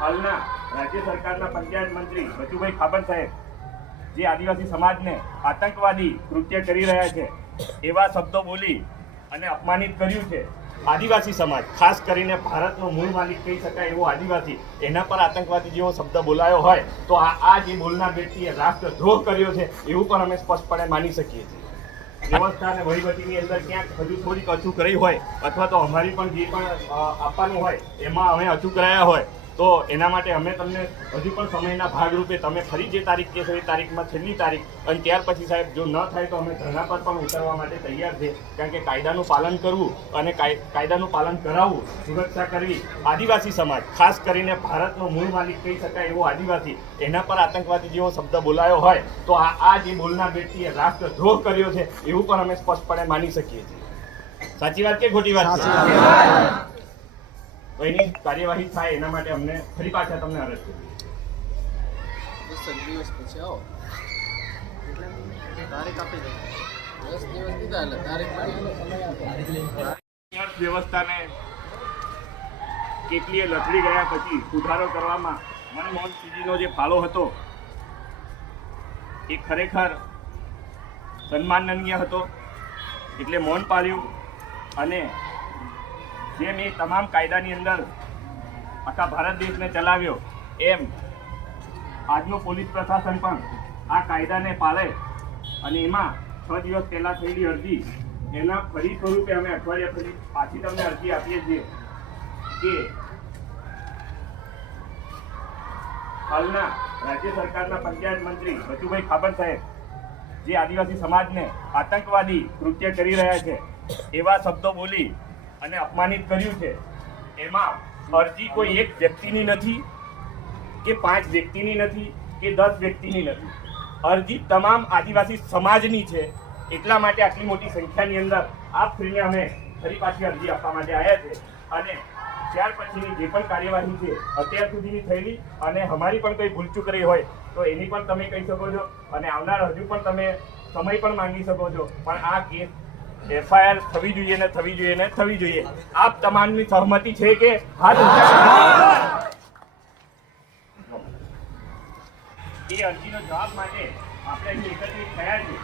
હાલના રાજ્ય સરકારના પંચાયત મંત્રી બચુભાઈ ખાબર સાહેબ, જે આદિવાસી સમાજને આતંકવાદી કૃત્ય કરી રહ્યા છે, એવા શબ્દો બોલી અને અપમાનિત કર્યું છે. આદિવાસી સમાજ, ખાસ કરીને ભારતનો મૂળ માલિક કહી શકાય એવો આદિવાસી, એના પર આતંકવાદી જેવો શબ્દ બોલાયો હોય, તો આ આ જે બોલનાર વ્યક્તિએ રાષ્ટ્રદ્રોહ કર્યો છે, એવું પણ અમે સ્પષ્ટપણે માની શકીએ છીએ. વ્યવસ્થા અને વહીવટીની અંદર ક્યાંક હજુ થોડીક અચૂક રહી હોય, અથવા તો અમારી પણ જે પણ આપવાનું હોય, એમાં અમે અચૂક રહ્યા હોય. તો એના માટે અમે તમને હજુ પણ સમયના ભાગરૂપે તમે ફરી જે તારીખ કહેશો એ તારીખમાં છેલ્લી તારીખ અને ત્યાર પછી સાહેબ જો ન થાય તો અમે ધરણા પર પણ ઉતરવા માટે તૈયાર છે. કારણ કે કાયદાનું પાલન કરવું અને કાયદાનું પાલન કરાવવું સુરક્ષા કરવી આદિવાસી સમાજ, ખાસ કરીને ભારતનો મૂળ માલિક કહી શકાય એવો આદિવાસી, એના પર આતંકવાદી જેવો શબ્દ બોલાયો હોય તો આ આ જે બોલનાર વ્યક્તિએ રાષ્ટ્રદ્રોહ કર્યો છે એવું પણ અમે સ્પષ્ટપણે માની શકીએ છીએ. સાચી વાત કે ખોટી વાત? છે એની કાર્યવાહી થાય એના માટે અમને ફરી પાછા તમને અરજ કરી દસ દિવસ પછી આવો. તારીખ આપી દો. દસ દિવસ દીધા એટલે તારીખ મળી કેટલીય લથડી ગયા પછી સુધારો કરવામાં મનમોહનસિંહજીનો જે ફાળો હતો એ ખરેખર સન્માનનીય હતો. એટલે મૌન પાળ્યું અને જેમ એ તમામ કાયદાની અંદર આખા ભારત દેશને ચલાવ્યો, એમ આજનું પોલીસ પ્રશાસન પણ આ કાયદાને પાળે અને એમાં છ દિવસ પહેલાં થયેલી અરજી, એના ફરી સ્વરૂપે અમે અઠવાડિયા પછી પાછી તમને અરજી આપીએ છીએ કે હાલના રાજ્ય સરકારના પંચાયત મંત્રી બચુભાઈ ખાબર સાહેબ, જે આદિવાસી સમાજને આતંકવાદી કૃત્ય કરી રહ્યા છે, એવા શબ્દો બોલી અને અપમાનિત કર્યું છે. એમાં અરજી કોઈ એક વ્યક્તિની નથી કે પાંચ વ્યક્તિની નથી કે દસ વ્યક્તિની નથી. અરજી તમામ આદિવાસી સમાજની છે. એટલા માટે આટલી મોટી સંખ્યાની અંદર આપ શ્રીને અમે ફરી પાછી અરજી આપવા માટે આવ્યા છે. અને ત્યાર પછીની જે પણ કાર્યવાહી છે, અત્યાર સુધીની થયેલી અને અમારી પણ કંઈ ભૂલચૂક રહી હોય, તો એની પણ તમે કહી શકો છો. અને આવનાર હજુ પણ તમે સમય પણ માંગી શકો છો. પણ આ કેસ એફઆઈઆર થવી જોઈએ ને થવી જોઈએ ને થવી જોઈએ. આપ તમામની સહમતી છે કે હાથ એ અરજીનો જવાબ માટે આપણે એકત્રિત થયા છીએ.